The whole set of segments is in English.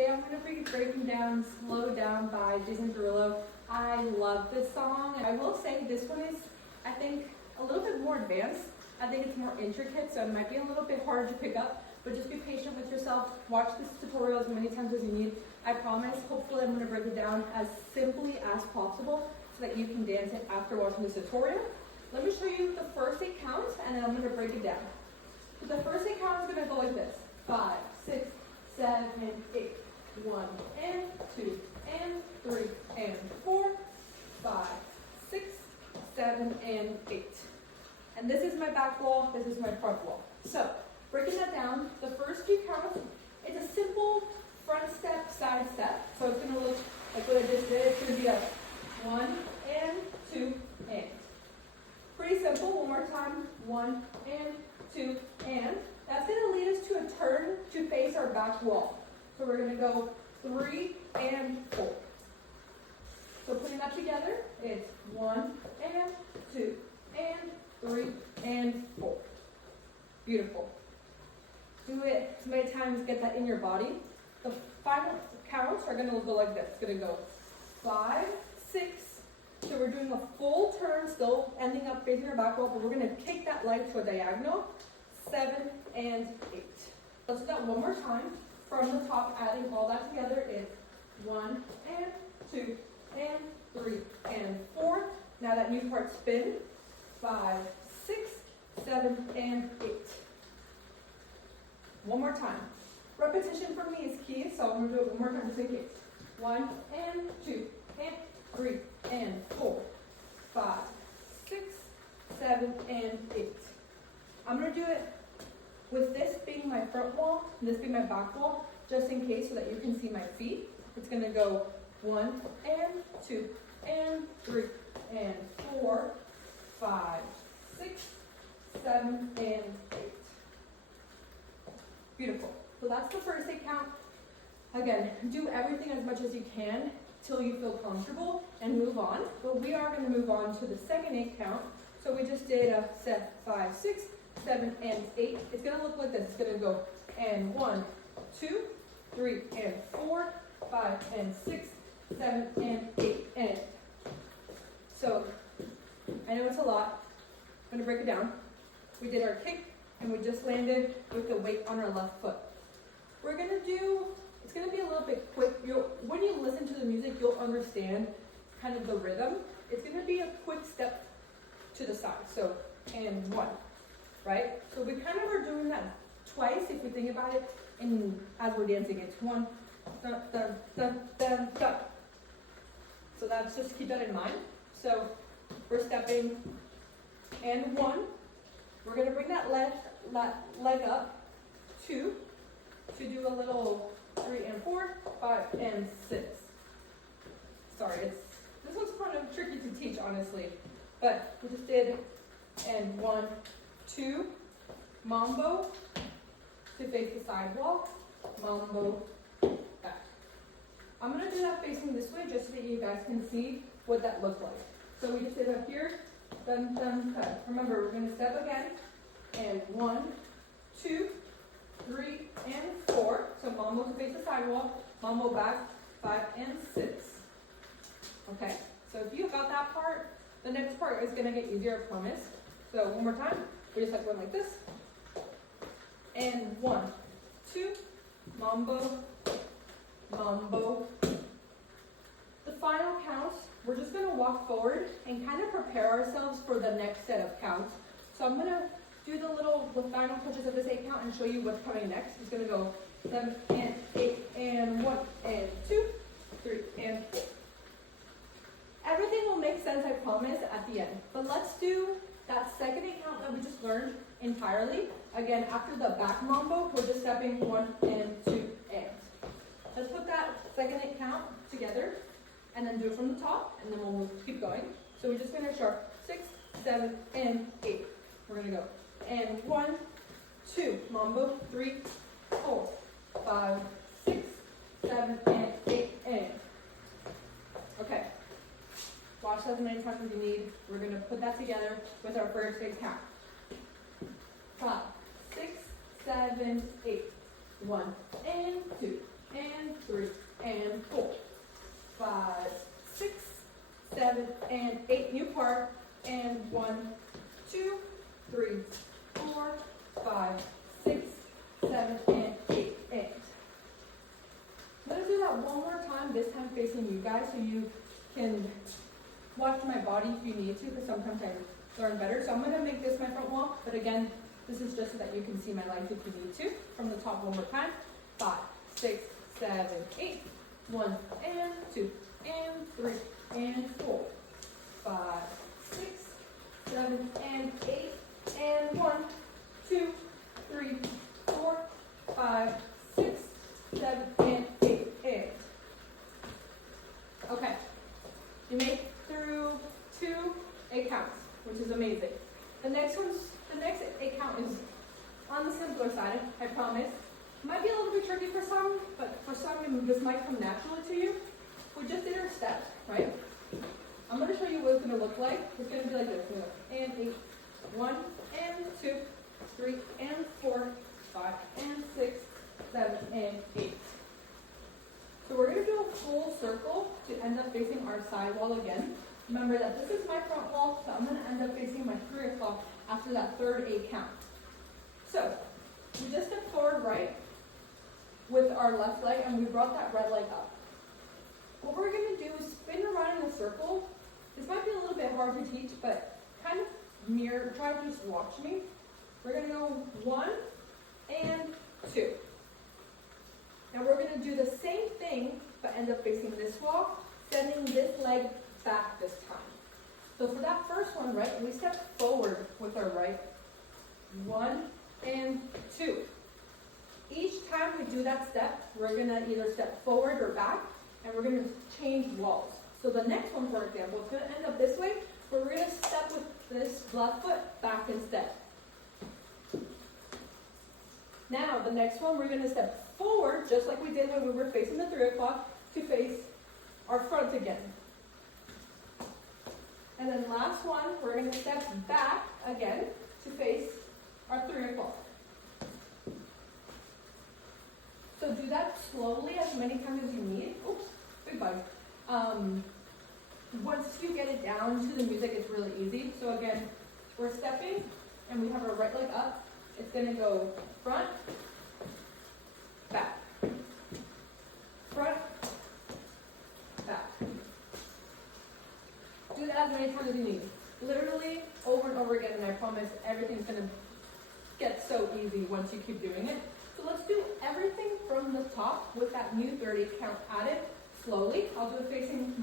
Today I'm going to be breaking down Slow Down by Jason Derulo. I love this song. I will say this one is, I think, a little bit more advanced. I think it's more intricate, so it might be a little bit harder to pick up, but just be patient with yourself. Watch this tutorial as many times as you need. I promise, hopefully I'm going to break it down as simply as possible so that you can dance it after watching this tutorial. Let me show you the first 8 counts, and then I'm going to break it down. So the first 8 counts is going to go like this. 5, 6, 7, 8. 1 and 2 and 3 and 4, 5, 6, 7, and 8. And this is my back wall, this is my front wall. So, breaking that down, the first few counts, it's a simple front step, side step. So it's going to look like what I just did. It's going to be a 1 and 2 and. Pretty simple. One more time. 1 and 2 and. That's going to lead us to a turn to face our back wall. So we're going to go 3 and 4. So putting that together, it's 1 and 2 and 3 and 4. Beautiful. Do it as many times, get that in your body. The final counts are going to go like this. It's going to go 5, 6. So we're doing a full turn, still ending up facing our back wall, but we're going to kick that leg to a diagonal. 7 and 8. Let's do that one more time. From the top, adding all that together is 1 and 2 and 3 and 4. Now that new part spin. 5, 6, 7, and 8. One more time. Repetition for me is key, so I'm going to do it one more time just in case. 1 and 2 and 3 and 4. 5, 6, 7, and 8. I'm going to do it with this being my front wall, and this being my back wall, just in case so that you can see my feet. It's going to go 1 and 2 and 3 and 4, 5, 6, 7, and 8. Beautiful. So that's the first 8 count. Again, do everything as much as you can till you feel comfortable and move on. But we are going to move on to the second 8 count. So we just did a set 5, 6, 7, and 8. It's going to look like this. It's going to go and 1, 2, 3, and 4, 5, and 6, 7, and 8, and. So, I know it's a lot. I'm going to break it down. We did our kick, and we just landed with the weight on our left foot. We're going to do, it's going to be a little bit quick. When you listen to the music, you'll understand kind of the rhythm. It's going to be a quick step to the side. So, and 1. Right? So we kind of are doing that twice if we think about it as we're dancing. It's 1, dun, dun, dun, dun, dun. So that's just keep that in mind. So we're stepping and 1. We're going to bring that leg up 2 to do a little 3 and 4, 5 and 6. Sorry, this one's kind of tricky to teach, honestly. But we just did and 1, 2, mambo to face the sidewalk, mambo back. I'm going to do that facing this way just so that you guys can see what that looked like. So we just did up here, dun, dun, dun. Remember, we're going to step again, and 1, 2, 3, and 4. So mambo to face the sidewalk, mambo back, 5 and 6. Okay, so if you got that part, the next part is going to get easier, I promise. So one more time. We just went like this. And 1, 2, mambo, mambo. The final counts, we're just going to walk forward and kind of prepare ourselves for the next set of counts. So I'm going to do the final touches of this 8 count and show you what's coming next. It's going to go 7 and 8 and 1 and 2, 3 and 4. Everything will make sense, I promise, at the end. But let's do that second 8 count that we just learned entirely. Again, after the back mambo, we're just stepping 1 and 2 and. Let's put that second 8 count together and then do it from the top, and then we'll keep going. So we just finish our 6, 7, and 8. We're going to go and 1, 2, mambo, 3, 4, 5, 6, 7, and 8, and. Okay. Watch that as many times as you need. We're going to put that together with our first 8 count. 5, 6, 7, 8. 1 and 2 and 3, and 4, 5, 6, 7, and 8. New part. And 1, 2, 3, 4, 5, 6, 7, and 8. And I'm going to do that one more time, this time facing you guys, so you can watch my body if you need to, because sometimes I learn better. So I'm going to make this my front wall, but again, this is just so that you can see my legs if you need to. From the top one more time. 5, 6, 7, 8. 1, and 2, and 3, and 4, 5, 6, 7, and 8, and 1, 2, 3, 4, 5, 6, 7, and 8, and. Okay, you make through 2 8 counts, which is amazing. The next 8 count is on the simpler side, I promise. Might be a little bit tricky for some, but for some this might come naturally to you. We just did our steps, right? I'm going to show you what it's going to look like. It's going to be like this. And 8, 1, and 2, 3, and 4, 5, and 6, 7, and 8. So we're going to do a full circle to end up facing our side wall again. Remember that this is my front wall, so I'm going to end up facing my 3 o'clock after that third 8 count. So we just step forward right with our left leg, and we brought that right leg up. What we're going to do is spin around in a circle. This might be a little bit hard to teach, but kind of mirror, try to just watch me. We're going to go 1 and 2. Now we're going to do the same thing, but end up facing this wall, sending this leg back this time. So for that first one, right, we step forward with our right. 1 and 2. Each time we do that step, we're going to either step forward or back, and we're going to change walls. So the next one, for example, is going to end up this way, where we're going to step with this left foot back instead. Now, the next one, we're going to step forward, just like we did when we were facing the 3 o'clock, to face our front again. And then last one, we're going to step back again to face our 3 o'clock. So do that slowly as many times as you need. Oops, big bug. Once you get it down to the music, it's really easy. So again, we're stepping, and we have our right leg up. It's going to go front, back, front, back. Do that as many times as you need. Literally over and over again, and I promise everything's going to get so easy once you keep doing it. So let's do everything from the top with that new 30 count added slowly. I'll do it facing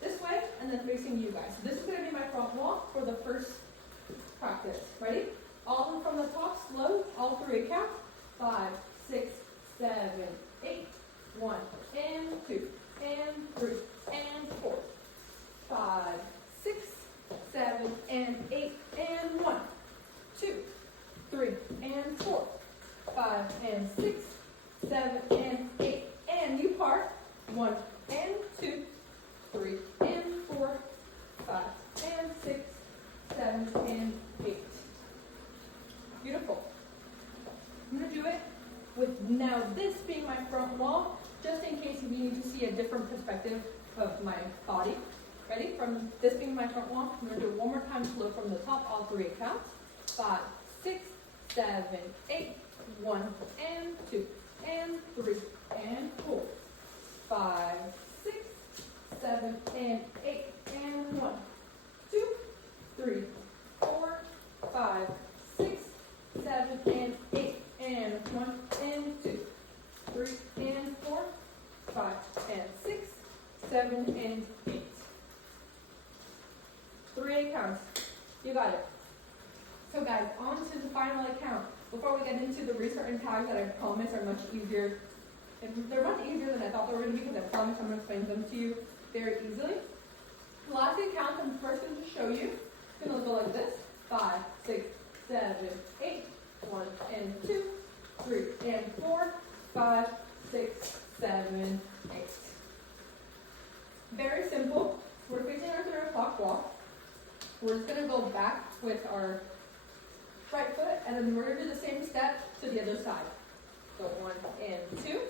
this way and then facing you guys. So this is going to be my front wall for the first practice. Ready? All from the top, slow, all 3 count. 5, 6, 7, 8. 1 and 2 and 3 and 4. 5, 6, 7, and 8 and 1, 2, 3 and 4. 5 and 6, 7 and 8, and new part. 1 and 2, 3 and 4, 5 and 6, 7 and 8. Beautiful. I'm going to do it with now this being my front wall, just in case you need to see a different perspective of my body. Ready? From this being my front wall, I'm going to do it one more time slow from the top, all 3 counts. 5, 6, 7, 8. 1 and 2 and 3 and 4. 5, 6, 7, and 8 and 1, 2, 3, 4, 5, 6, 7, and 8 and 1 and 2, 3 and 4, 5 and 6, 7 and 8. 3 8 counts. You got it. So guys, on to the final count. Before we get into the restarting tags that I promise are much easier. They're much easier than I thought they were going to be, because I promise I'm going to explain them to you very easily. The last 8 counts I'm first going to show you. It's going to go like this. 5, 6, 7, 8. 1 and 2, 3 and 4, 5, 6, 7, 8. Very simple. We're facing our 3 o'clock walk. We're just going to go back with our right foot, and then we're going to do the same step to the other side. So 1 and 2,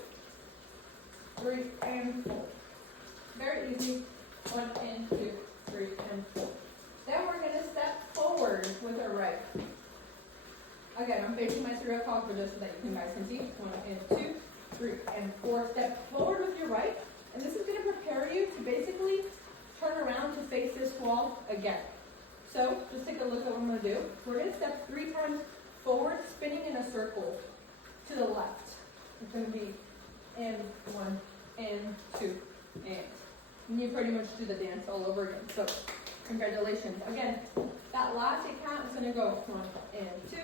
3, and 4. Very easy. 1 and 2, 3, and 4. Then we're going to step forward with our right. Again, I'm facing my 3 o'clock for this so that you guys can see. 1 and 2, 3, and 4. Step forward with your right. And this is going to prepare you to basically turn around to face this wall again. So just take a look at what I'm going to do. We're going to step 3 times forward, spinning in a circle to the left. It's going to be and 1, and 2, and you pretty much do the dance all over again. So congratulations. Again, that last 8 count is going to go 1 and 2,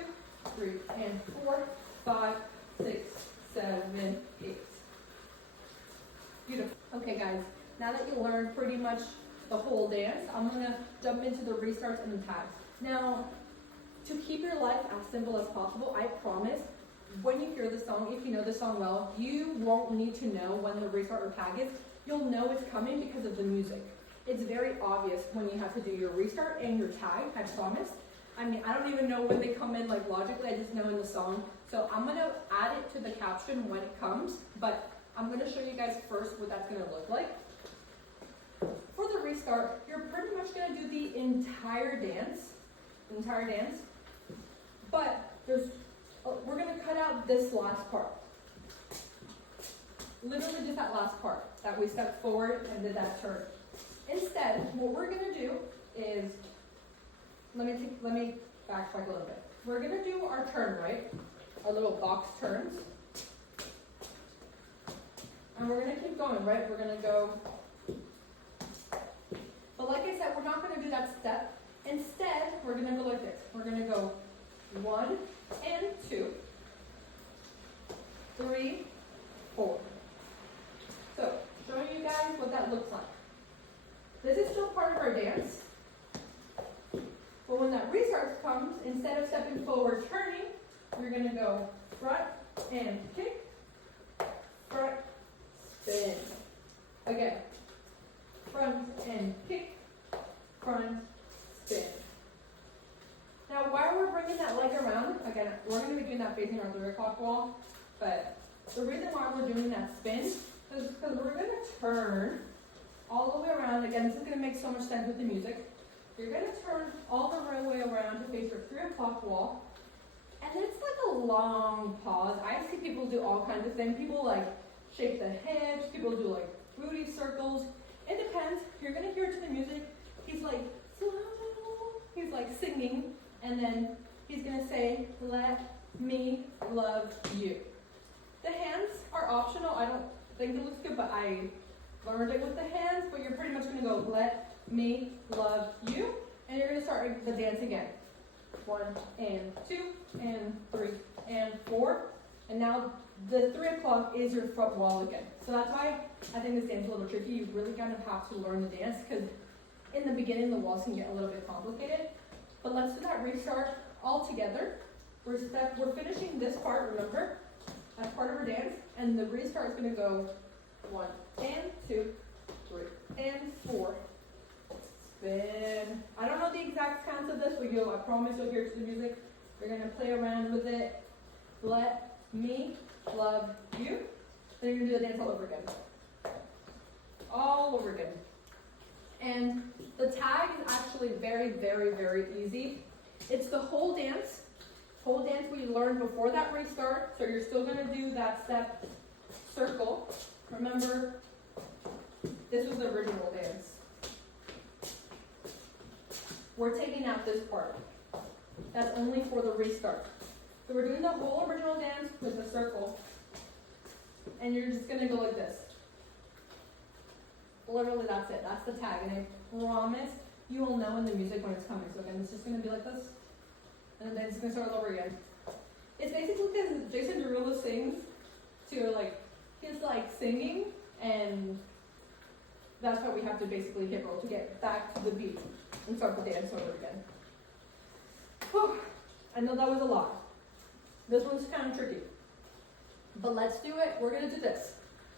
3 and 4, 5, 6, 7, 8. Beautiful. Okay guys, now that you learned pretty much the whole dance, I'm going to jump into the restarts and the tags. Now, to keep your life as simple as possible, I promise, when you hear the song, if you know the song well, you won't need to know when the restart or tag is. You'll know it's coming because of the music. It's very obvious when you have to do your restart and your tag, I promise. I mean, I don't even know when they come in, like logically, I just know in the song. So I'm going to add it to the caption when it comes, but I'm going to show you guys first what that's going to look like. For the restart, you're pretty much going to do the entire dance, but we're going to cut out this last part. Literally just that last part that we stepped forward and did that turn. Instead, what we're going to do is, let me backtrack a little bit. We're going to do our turn, right? Our little box turns. And we're going to keep going, right? We're going to go. But like I said, we're not going to do that step. Instead, we're going to go like this. We're going to go 1 and 2, 3, 4. So, showing you guys what that looks like. This is still part of our dance. But when that restart comes, instead of stepping forward, turning, you're going to go front and kick, front, spin. Again, front and kick, front, spin. Now, while we're bringing that leg around, again, we're going to be doing that facing our 3 o'clock wall, but the reason why we're doing that spin is because we're going to turn all the way around. Again, this is going to make so much sense with the music. You're going to turn all the way around to face your 3 o'clock wall, and it's like a long pause. I see people do all kinds of things. People like shake the hips, people do like booty circles. It depends. You're going to hear it to the music. He's like, slow. He's like singing, and then he's going to say, let me love you. The hands are optional. I don't think it looks good, but I learned it with the hands, but you're pretty much going to go, let me love you, and you're going to start the dance again. 1 and 2 and 3 and 4, and now the 3 o'clock is your front wall again. So that's why I think this dance is a little tricky. You really kind of have to learn the dance, because in the beginning the walls can get a little bit complicated. But let's do that restart all together. We're finishing this part, remember, as part of our dance, and the restart is going to go 1 and 2, 3 and 4. Spin. I don't know the exact counts of this, but I promise you'll hear it to the music. You're going to play around with it. Let me love you. Then you're going to do the dance all over again. All over again. And the tag is actually very, very, very easy. It's the whole dance we learned before that restart. So you're still going to do that step circle. Remember, this was the original dance. We're taking out this part. That's only for the restart. So we're doing the whole original dance with the circle. And you're just going to go like this. Literally, that's it. That's the tag. And I promise you will know in the music when it's coming. So again, it's just going to be like this. And then it's going to start all over again. It's basically because Jason Derulo sings to he's singing, and that's what we have to basically hit roll to get back to the beat and start the dance over again. Whew. I know that was a lot. This one's kind of tricky. But let's do it. We're going to do this.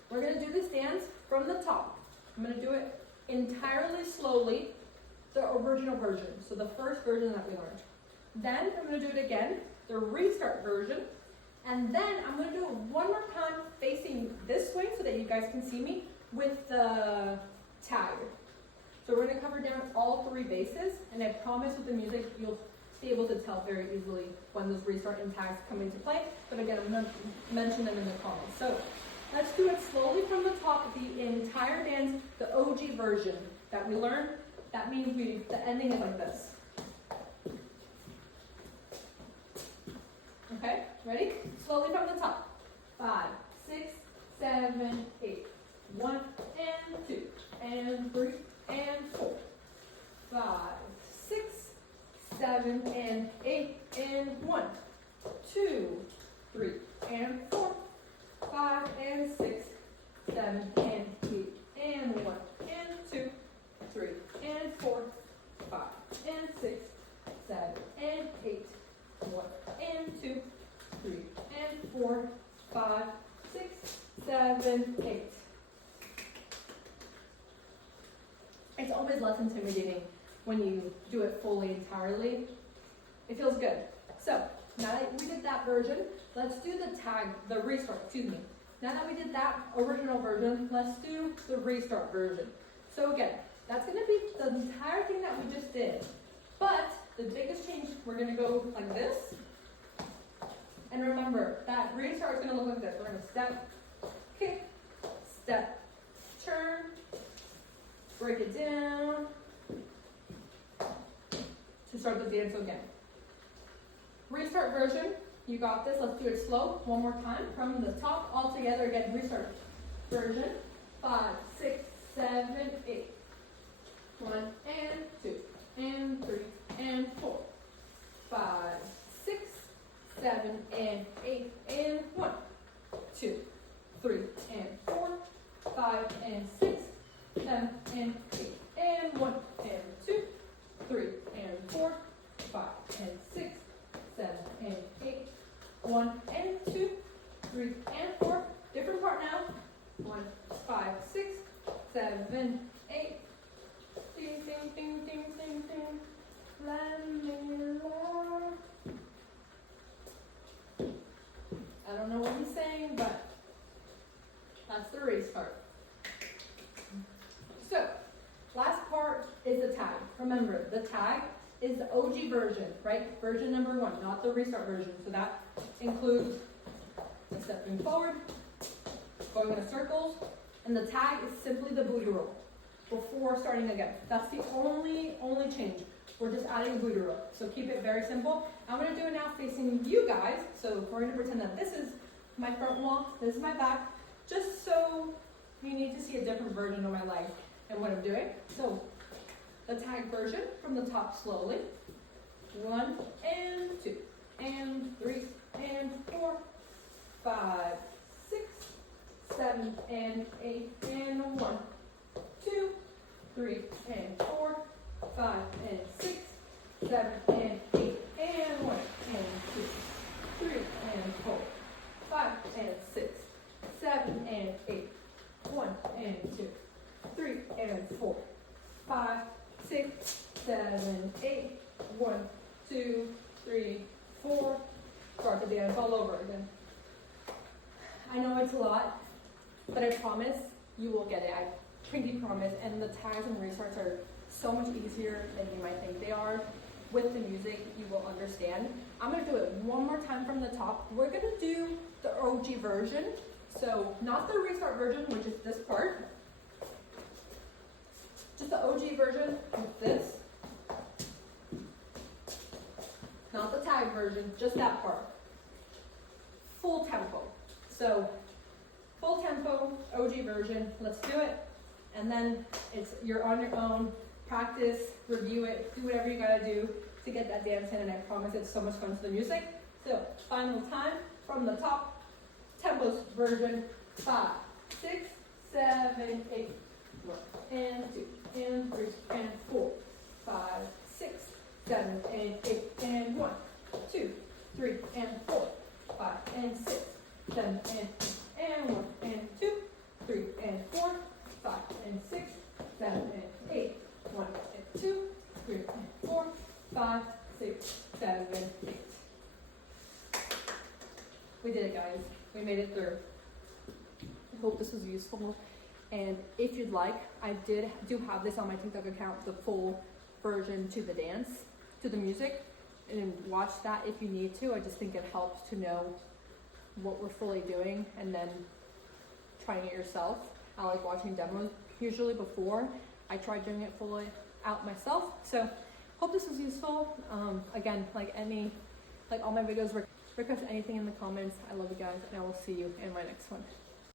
We're going to do this dance from the top. I'm going to do it entirely slowly, the original version. So the first version that we learned. Then I'm going to do it again, the restart version. And then I'm going to do it one more time facing this way so that you you guys can see me, with the tag. So we're gonna cover down all 3 bases, and I promise with the music, you'll be able to tell very easily when those restart and tags come into play. But again, I'm gonna mention them in the comments. So let's do it slowly from the top, the entire dance, the OG version that we learned. That means the ending is like this. Okay, ready? Slowly from the top. 5, 6, 7, 8. 1 and 2 and 3 and 4. 5, 6, 7 and 8 and 1, 2, 3 and 4. 5 and 6, 7 and 8 and 1 and 2, 3 and 4. 5 and 6, 7 and 8. 1 and 2, 3 and 4. 5, 6, 7, 8. It's always less intimidating when you do it fully, entirely. It feels good. So, now that we did that version, let's do the restart, excuse me. Now that we did that original version, let's do the restart version. So again, that's gonna be the entire thing that we just did. But the biggest change, we're gonna go like this. And remember, that restart is gonna look like this. We're gonna step, kick, step, turn, break it down, to start the dance again. Restart version, you got this. Let's do it slow. One more time from the top, all together again. Restart version. 5, 6, 7, 8. 1 and 2 and 3 and 4. 5, 6, 7 and 8 and 1, 2, 3 and 4. 5 and 6, 7 and 8 and 1 and 2, 3 and 4. 5 and 6, 7 and 8. 1 and 2, 3 and 4. Different part now. 1, 5, 6, 7, 8. Ding, ding, ding, ding, ding, ding. Let me love. I don't know what he's saying, but that's the restart. So, last part is the tag. Remember, the tag is the OG version, right? Version number 1, not the restart version. So that includes the stepping forward, going in circles, and the tag is simply the booty roll before starting again. That's the only change. We're just adding a booty roll. So keep it very simple. I'm going to do it now facing you guys. So we're going to pretend that this is my front wall, this is my back, just so you need to see a different version of my leg and what I'm doing. So the tag version from the top slowly. 1 and 2 and 3 and 4. 5, 6, 7 and 8 and 1, 2, 3 and 4. 5 and 6, 7 and 8 and 1 and 2, 3 and 4. 5 and 6, 7 and 8. 1 and 2, 3 and 4. 5, 6, 7, 8. 1, 2, 3, 4. Start the dance all over again. I know it's a lot, but I promise you will get it. I pinky promise. And the tags and restarts are so much easier than you might think they are. With the music, you will understand. I'm going to do it one more time from the top. We're going to do the OG version. So not the restart version, which is this part. Just the OG version with this. Not the tag version, just that part. Full tempo. So full tempo, OG version. Let's do it. And then you're on your own. Practice, review it, do whatever you gotta do to get that dance in, and I promise it's so much fun to the music. So, final time from the top, tempos version. 5, 6, 7, 8. 1 and 2 and 3 and 4. 5, 6, 7 and 8 and 1, 2, 3 and 4. 5 and 6, 7 and 8 and 1 and 2, 3 and 4. 5 and 6, 7 and 8. 1 and 2, 3 and 4, 5, 6, 7, 8. We did it, guys. We made it through. I hope this was useful. And if you'd like, I do have this on my TikTok account, the full version to the dance, to the music, and watch that if you need to. I just think it helps to know what we're fully doing and then trying it yourself. I like watching demos usually before I try doing it fully out myself. So hope this was useful. Again, like all my videos, request anything in the comments. I love you guys, and I will see you in my next one.